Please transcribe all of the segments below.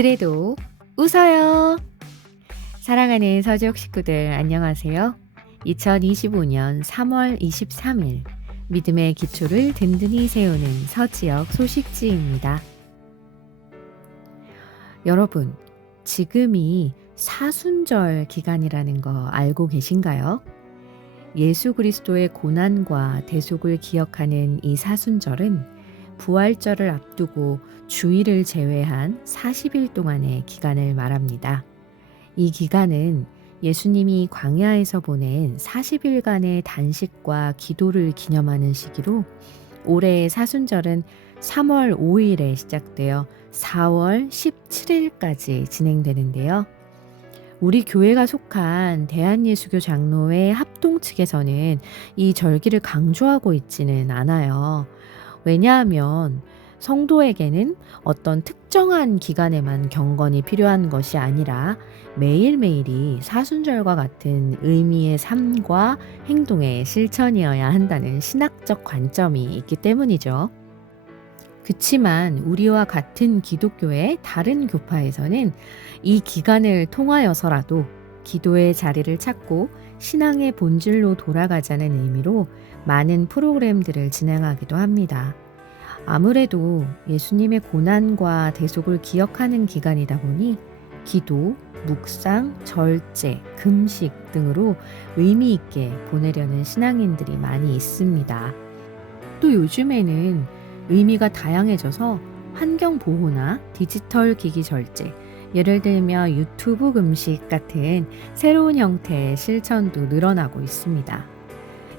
그래도 웃어요. 사랑하는 서지옥 식구들 안녕하세요. 2025년 3월 23일 믿음의 기초를 든든히 세우는 서지옥 소식지입니다. 여러분, 지금이 사순절 기간이라는 거 알고 계신가요? 예수 그리스도의 고난과 대속을 기억하는 이 사순절은 부활절을 앞두고 주일을 제외한 40일 동안의 기간을 말합니다. 이 기간은 예수님이 광야에서 보낸 40일간의 단식과 기도를 기념하는 시기로 올해의 사순절은 3월 5일에 시작되어 4월 17일까지 진행되는데요. 우리 교회가 속한 대한예수교 장로회 합동 측에서는 이 절기를 강조하고 있지는 않아요. 왜냐하면 성도에게는 어떤 특정한 기간에만 경건이 필요한 것이 아니라 매일매일이 사순절과 같은 의미의 삶과 행동의 실천이어야 한다는 신학적 관점이 있기 때문이죠. 그치만 우리와 같은 기독교의 다른 교파에서는 이 기간을 통하여서라도 기도의 자리를 찾고 신앙의 본질로 돌아가자는 의미로 많은 프로그램들을 진행하기도 합니다. 아무래도 예수님의 고난과 대속을 기억하는 기간이다 보니 기도, 묵상, 절제, 금식 등으로 의미 있게 보내려는 신앙인들이 많이 있습니다. 또 요즘에는 의미가 다양해져서 환경 보호나 디지털 기기 절제, 예를 들며 유튜브 금식 같은 새로운 형태의 실천도 늘어나고 있습니다.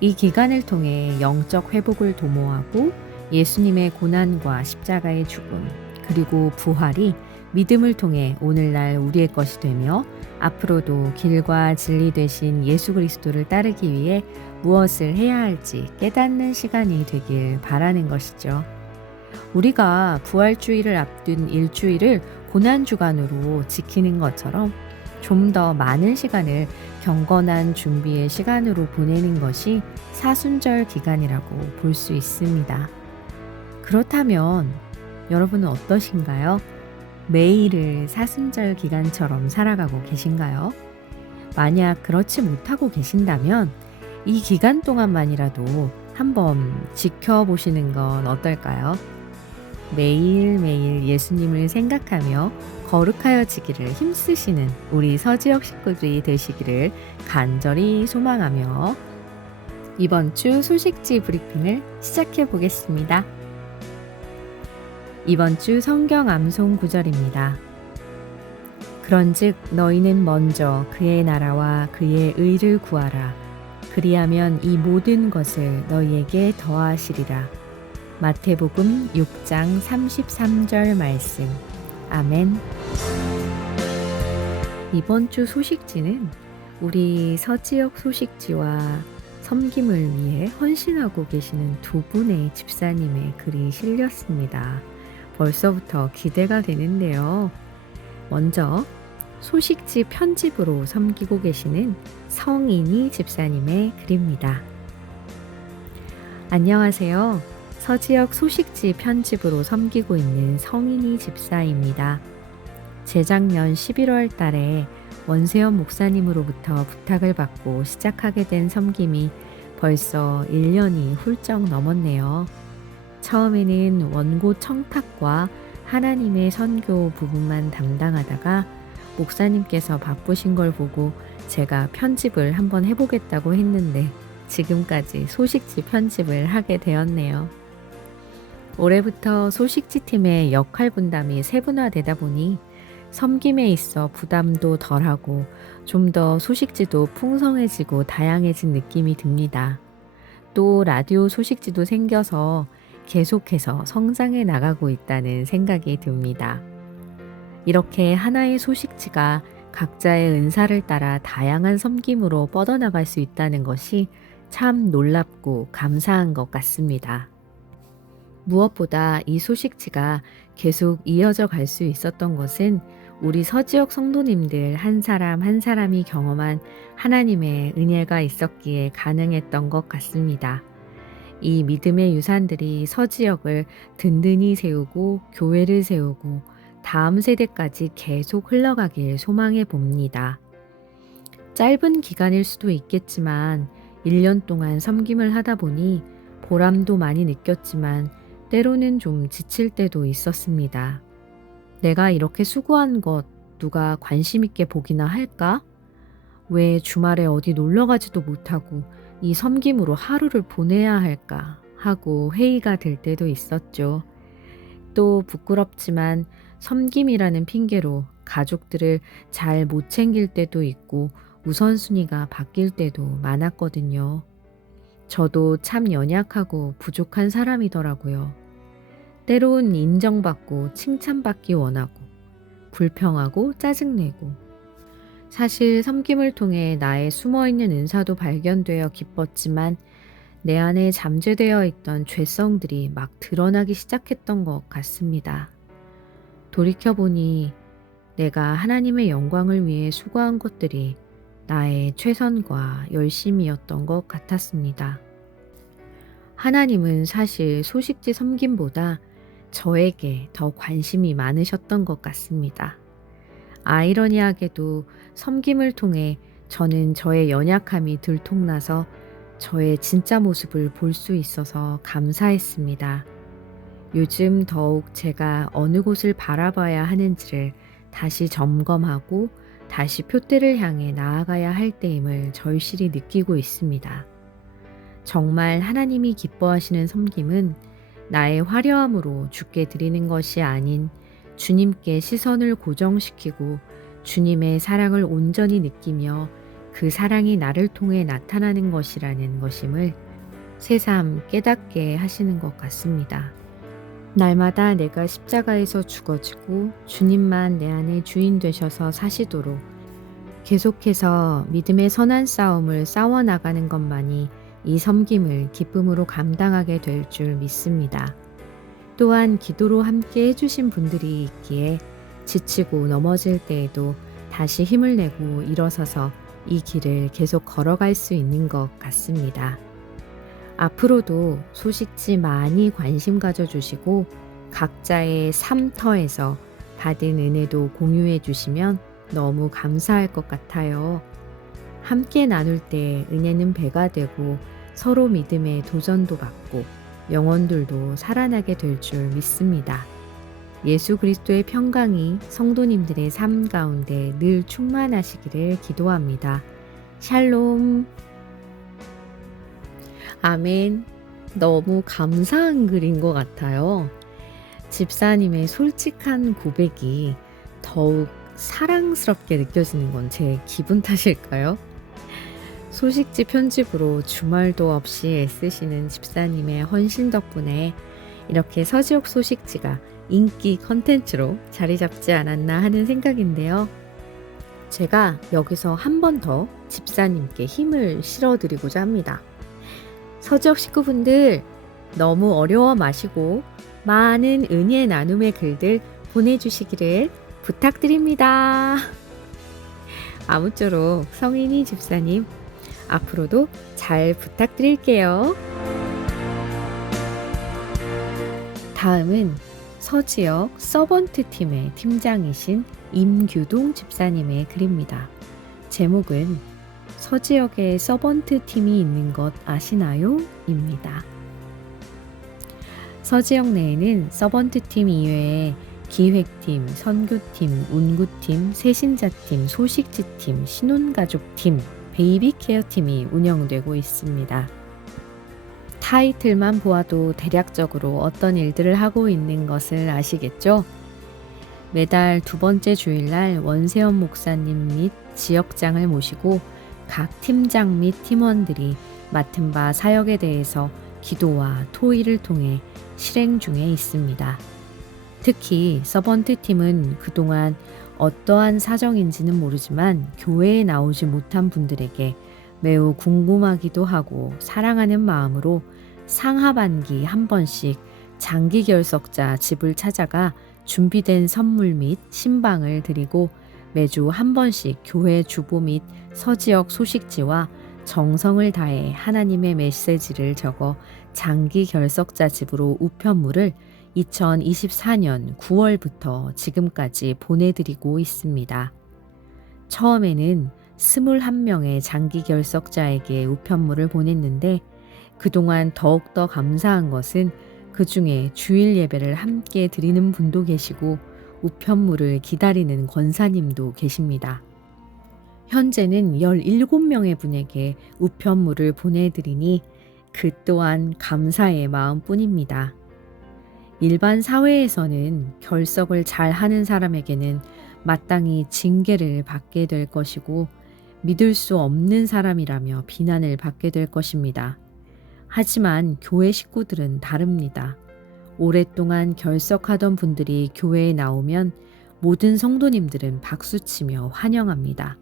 이 기간을 통해 영적 회복을 도모하고 예수님의 고난과 십자가의 죽음, 그리고 부활이 믿음을 통해 오늘날 우리의 것이 되며 앞으로도 길과 진리 되신 예수 그리스도를 따르기 위해 무엇을 해야 할지 깨닫는 시간이 되길 바라는 것이죠. 우리가 부활주의를 앞둔 일주일을 고난주간으로 지키는 것처럼 좀 더 많은 시간을 경건한 준비의 시간으로 보내는 것이 사순절 기간이라고 볼 수 있습니다. 그렇다면 여러분은 어떠신가요? 매일을 사순절 기간처럼 살아가고 계신가요? 만약 그렇지 못하고 계신다면 이 기간 동안만이라도 한번 지켜보시는 건 어떨까요? 매일매일 예수님을 생각하며 거룩하여지기를 힘쓰시는 우리 서지역 식구들이 되시기를 간절히 소망하며 이번 주 소식지 브리핑을 시작해 보겠습니다. 이번 주 성경 암송 구절입니다. 그런즉 너희는 먼저 그의 나라와 그의 의를 구하라. 그리하면 이 모든 것을 너희에게 더하시리라. 마태복음 6장 33절 말씀. 아멘. 이번 주 소식지는 우리 서지역 소식지와 섬김을 위해 헌신하고 계시는 두 분의 집사님의 글이 실렸습니다. 벌써부터 기대가 되는데요. 먼저 소식지 편집으로 섬기고 계시는 성인이 집사님의 글입니다. 안녕하세요. 서지역 소식지 편집으로 섬기고 있는 성인이 집사입니다. 재작년 11월 달에 원세현 목사님으로부터 부탁을 받고 시작하게 된 섬김이 벌써 1년이 훌쩍 넘었네요. 처음에는 원고 청탁과 하나님의 선교 부분만 담당하다가 목사님께서 바쁘신 걸 보고 제가 편집을 한번 해보겠다고 했는데 지금까지 소식지 편집을 하게 되었네요. 올해부터 소식지 팀의 역할 분담이 세분화되다 보니 섬김에 있어 부담도 덜하고 좀 더 소식지도 풍성해지고 다양해진 느낌이 듭니다. 또 라디오 소식지도 생겨서 계속해서 성장해 나가고 있다는 생각이 듭니다. 이렇게 하나의 소식지가 각자의 은사를 따라 다양한 섬김으로 뻗어나갈 수 있다는 것이 참 놀랍고 감사한 것 같습니다. 무엇보다 이 소식지가 계속 이어져 갈 수 있었던 것은 우리 서지역 성도님들 한 사람 한 사람이 경험한 하나님의 은혜가 있었기에 가능했던 것 같습니다. 이 믿음의 유산들이 서지역을 든든히 세우고 교회를 세우고 다음 세대까지 계속 흘러가길 소망해 봅니다. 짧은 기간일 수도 있겠지만 1년 동안 섬김을 하다 보니 보람도 많이 느꼈지만 때로는 좀 지칠 때도 있었습니다. 내가 이렇게 수고한 것 누가 관심 있게 보기나 할까? 왜 주말에 어디 놀러 가지도 못하고 이 섬김으로 하루를 보내야 할까? 하고 회의가 될 때도 있었죠. 또 부끄럽지만 섬김이라는 핑계로 가족들을 잘 못 챙길 때도 있고 우선순위가 바뀔 때도 많았거든요. 저도 참 연약하고 부족한 사람이더라고요. 때론 인정받고 칭찬받기 원하고 불평하고 짜증내고 사실 섬김을 통해 나의 숨어있는 은사도 발견되어 기뻤지만 내 안에 잠재되어 있던 죄성들이 막 드러나기 시작했던 것 같습니다. 돌이켜보니 내가 하나님의 영광을 위해 수고한 것들이 나의 최선과 열심이었던 것 같았습니다. 하나님은 사실 소식지 섬김보다 저에게 더 관심이 많으셨던 것 같습니다. 아이러니하게도 섬김을 통해 저는 저의 연약함이 들통나서 저의 진짜 모습을 볼 수 있어서 감사했습니다. 요즘 더욱 제가 어느 곳을 바라봐야 하는지를 다시 점검하고 다시 표대를 향해 나아가야 할 때임을 절실히 느끼고 있습니다. 정말 하나님이 기뻐하시는 섬김은 나의 화려함으로 주께 드리는 것이 아닌 주님께 시선을 고정시키고 주님의 사랑을 온전히 느끼며 그 사랑이 나를 통해 나타나는 것이라는 것임을 새삼 깨닫게 하시는 것 같습니다. 날마다 내가 십자가에서 죽어지고 주님만 내 안에 주인 되셔서 사시도록 계속해서 믿음의 선한 싸움을 싸워나가는 것만이 이 섬김을 기쁨으로 감당하게 될 줄 믿습니다. 또한 기도로 함께 해주신 분들이 있기에 지치고 넘어질 때에도 다시 힘을 내고 일어서서 이 길을 계속 걸어갈 수 있는 것 같습니다. 앞으로도 소식지 많이 관심 가져주시고 각자의 삶터에서 받은 은혜도 공유해 주시면 너무 감사할 것 같아요. 함께 나눌 때 은혜는 배가 되고 서로 믿음의 도전도 받고 영혼들도 살아나게 될 줄 믿습니다. 예수 그리스도의 평강이 성도님들의 삶 가운데 늘 충만하시기를 기도합니다. 샬롬. 아멘. 너무 감사한 글인 것 같아요. 집사님의 솔직한 고백이 더욱 사랑스럽게 느껴지는 건 제 기분 탓일까요? 소식지 편집으로 주말도 없이 애쓰시는 집사님의 헌신 덕분에 이렇게 서지옥 소식지가 인기 컨텐츠로 자리 잡지 않았나 하는 생각인데요. 제가 여기서 한 번 더 집사님께 힘을 실어드리고자 합니다. 서지옥 식구분들 너무 어려워 마시고 많은 은혜 나눔의 글들 보내주시기를 부탁드립니다. 아무쪼록 성인이 집사님 앞으로도 잘 부탁드릴게요. 다음은 서지역 서번트 팀의 팀장이신 임규동 집사님의 글입니다. 제목은 서지역에 서번트 팀이 있는 것 아시나요? 입니다. 서지역 내에는 서번트 팀 이외에 기획팀, 선교팀, 운구팀, 새신자팀, 소식지팀, 신혼가족팀, 베이비케어팀이 운영되고 있습니다. 타이틀만 보아도 대략적으로 어떤 일들을 하고 있는 것을 아시겠죠? 매달 두 번째 주일날 원세현 목사님 및 지역장을 모시고 각 팀장 및 팀원들이 맡은 바 사역에 대해서 기도와 토의를 통해 실행 중에 있습니다. 특히 서번트 팀은 그동안 어떠한 사정인지는 모르지만 교회에 나오지 못한 분들에게 매우 궁금하기도 하고 사랑하는 마음으로 상하반기 한 번씩 장기 결석자 집을 찾아가 준비된 선물 및 신방을 드리고 매주 한 번씩 교회 주보 및 서지역 소식지와 정성을 다해 하나님의 메시지를 적어 장기 결석자 집으로 우편물을 2024년 9월부터 지금까지 보내드리고 있습니다. 처음에는 21명의 장기 결석자에게 우편물을 보냈는데 그동안 더욱더 감사한 것은 그 중에 주일 예배를 함께 드리는 분도 계시고 우편물을 기다리는 권사님도 계십니다. 현재는 17명의 분에게 우편물을 보내드리니 그 또한 감사의 마음뿐입니다. 일반 사회에서는 결석을 잘 하는 사람에게는 마땅히 징계를 받게 될 것이고 믿을 수 없는 사람이라며 비난을 받게 될 것입니다. 하지만 교회 식구들은 다릅니다. 오랫동안 결석하던 분들이 교회에 나오면 모든 성도님들은 박수치며 환영합니다.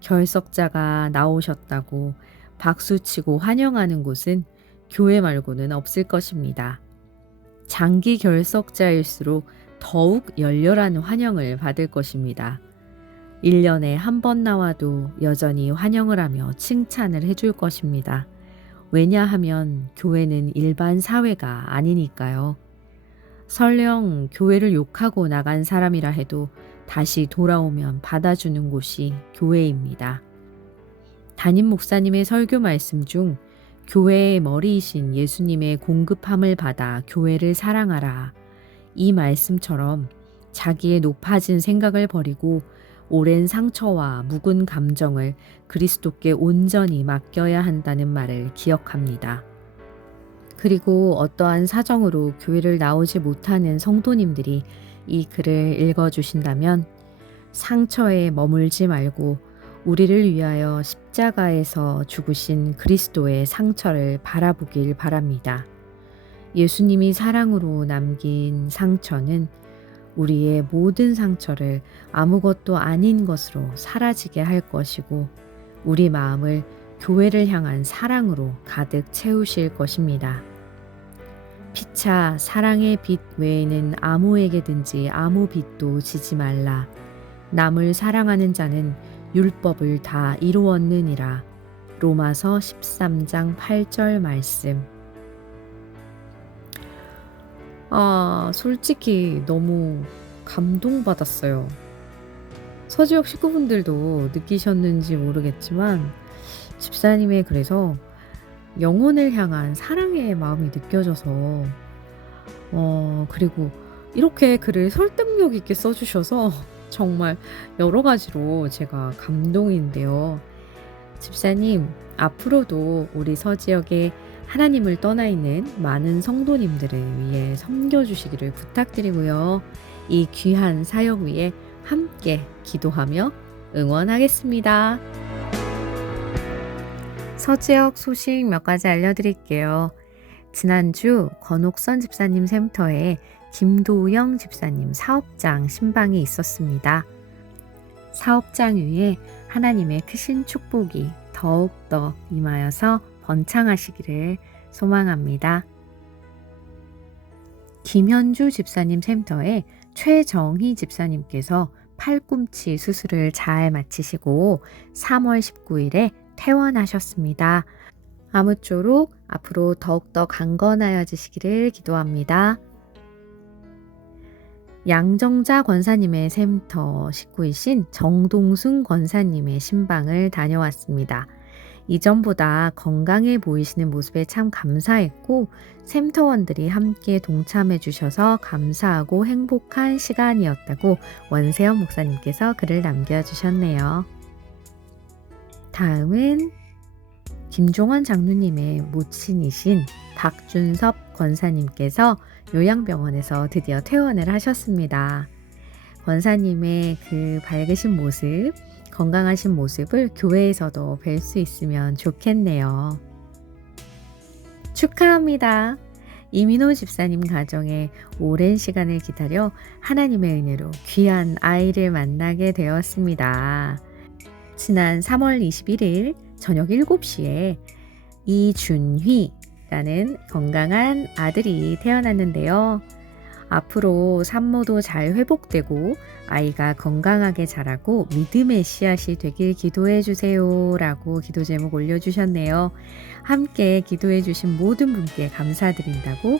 결석자가 나오셨다고 박수치고 환영하는 곳은 교회 말고는 없을 것입니다. 장기 결석자일수록 더욱 열렬한 환영을 받을 것입니다. 1년에 한 번 나와도 여전히 환영을 하며 칭찬을 해줄 것입니다. 왜냐하면 교회는 일반 사회가 아니니까요. 설령 교회를 욕하고 나간 사람이라 해도 다시 돌아오면 받아주는 곳이 교회입니다. 담임 목사님의 설교 말씀 중 교회의 머리이신 예수님의 공급함을 받아 교회를 사랑하라. 이 말씀처럼 자기의 높아진 생각을 버리고 오랜 상처와 묵은 감정을 그리스도께 온전히 맡겨야 한다는 말을 기억합니다. 그리고 어떠한 사정으로 교회를 나오지 못하는 성도님들이 이 글을 읽어주신다면 상처에 머물지 말고 우리를 위하여 십자가에서 죽으신 그리스도의 상처를 바라보길 바랍니다. 예수님이 사랑으로 남긴 상처는 우리의 모든 상처를 아무것도 아닌 것으로 사라지게 할 것이고 우리 마음을 교회를 향한 사랑으로 가득 채우실 것입니다. 피차 사랑의 빛 외에는 아무에게든지 아무 빛도 지지 말라. 남을 사랑하는 자는 율법을 다 이루었느니라. 로마서 13장 8절 말씀. 솔직히 너무 감동받았어요. 서지역 식구분들도 느끼셨는지 모르겠지만 집사님의 글에서 영혼을 향한 사랑의 마음이 느껴져서 그리고 이렇게 글을 설득력 있게 써주셔서 정말 여러 가지로 제가 감동인데요. 집사님, 앞으로도 우리 서지역에 하나님을 떠나 있는 많은 성도님들을 위해 섬겨주시기를 부탁드리고요. 이 귀한 사역 위에 함께 기도하며 응원하겠습니다. 서지역 소식 몇 가지 알려드릴게요. 지난주 권옥선 집사님 샘터에 김도영 집사님 사업장 신방이 있었습니다. 사업장 위에 하나님의 크신 축복이 더욱더 임하여서 번창하시기를 소망합니다. 김현주 집사님 샘터에 최정희 집사님께서 팔꿈치 수술을 잘 마치시고 3월 19일에 퇴원하셨습니다. 아무쪼록 앞으로 더욱더 강건하여지시기를 기도합니다. 양정자 권사님의 샘터 식구이신 정동순 권사님의 신방을 다녀왔습니다. 이전보다 건강해 보이시는 모습에 참 감사했고 샘터원들이 함께 동참해 주셔서 감사하고 행복한 시간이었다고 원세현 목사님께서 글을 남겨주셨네요. 다음은 김종원 장로님의 모친이신 박준섭 권사님께서 요양병원에서 드디어 퇴원을 하셨습니다. 권사님의 그 밝으신 모습, 건강하신 모습을 교회에서도 뵐 수 있으면 좋겠네요. 축하합니다. 이민호 집사님 가정에 오랜 시간을 기다려 하나님의 은혜로 귀한 아이를 만나게 되었습니다. 지난 3월 21일 저녁 7시에 이준휘라는 건강한 아들이 태어났는데요. 앞으로 산모도 잘 회복되고 아이가 건강하게 자라고 믿음의 씨앗이 되길 기도해 주세요 라고 기도 제목 올려주셨네요. 함께 기도해 주신 모든 분께 감사드린다고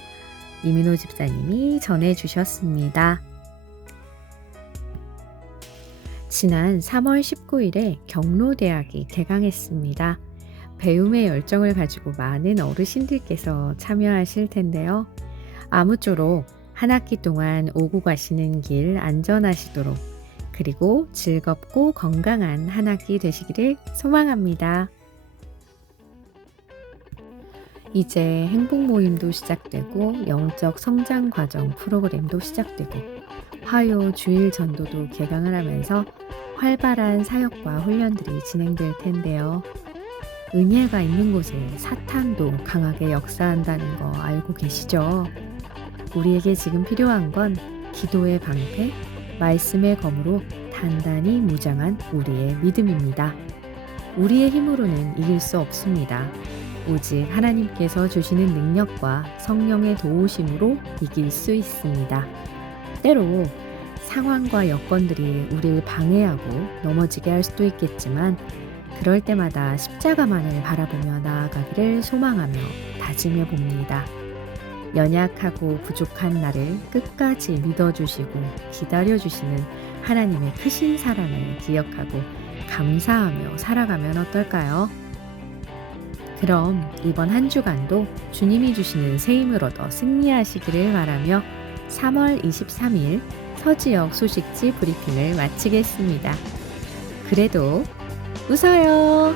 이민호 집사님이 전해주셨습니다. 지난 3월 19일에 경로대학이 개강했습니다. 배움의 열정을 가지고 많은 어르신들께서 참여하실 텐데요. 아무쪼록 한 학기 동안 오고 가시는 길 안전하시도록, 그리고 즐겁고 건강한 한 학기 되시기를 소망합니다. 이제 행복 모임도 시작되고 영적 성장 과정 프로그램도 시작되고 화요 주일 전도도 개강을 하면서 활발한 사역과 훈련들이 진행될 텐데요. 은혜가 있는 곳에 사탄도 강하게 역사한다는 거 알고 계시죠? 우리에게 지금 필요한 건 기도의 방패, 말씀의 검으로 단단히 무장한 우리의 믿음입니다. 우리의 힘으로는 이길 수 없습니다. 오직 하나님께서 주시는 능력과 성령의 도우심으로 이길 수 있습니다. 때로 상황과 여건들이 우리를 방해하고 넘어지게 할 수도 있겠지만, 그럴 때마다 십자가만을 바라보며 나아가기를 소망하며 다짐해 봅니다. 연약하고 부족한 나를 끝까지 믿어주시고 기다려주시는 하나님의 크신 사랑을 기억하고 감사하며 살아가면 어떨까요? 그럼 이번 한 주간도 주님이 주시는 새 힘을 얻어 승리하시기를 바라며 3월 23일 서지역 소식지 브리핑을 마치겠습니다. 그래도 웃어요!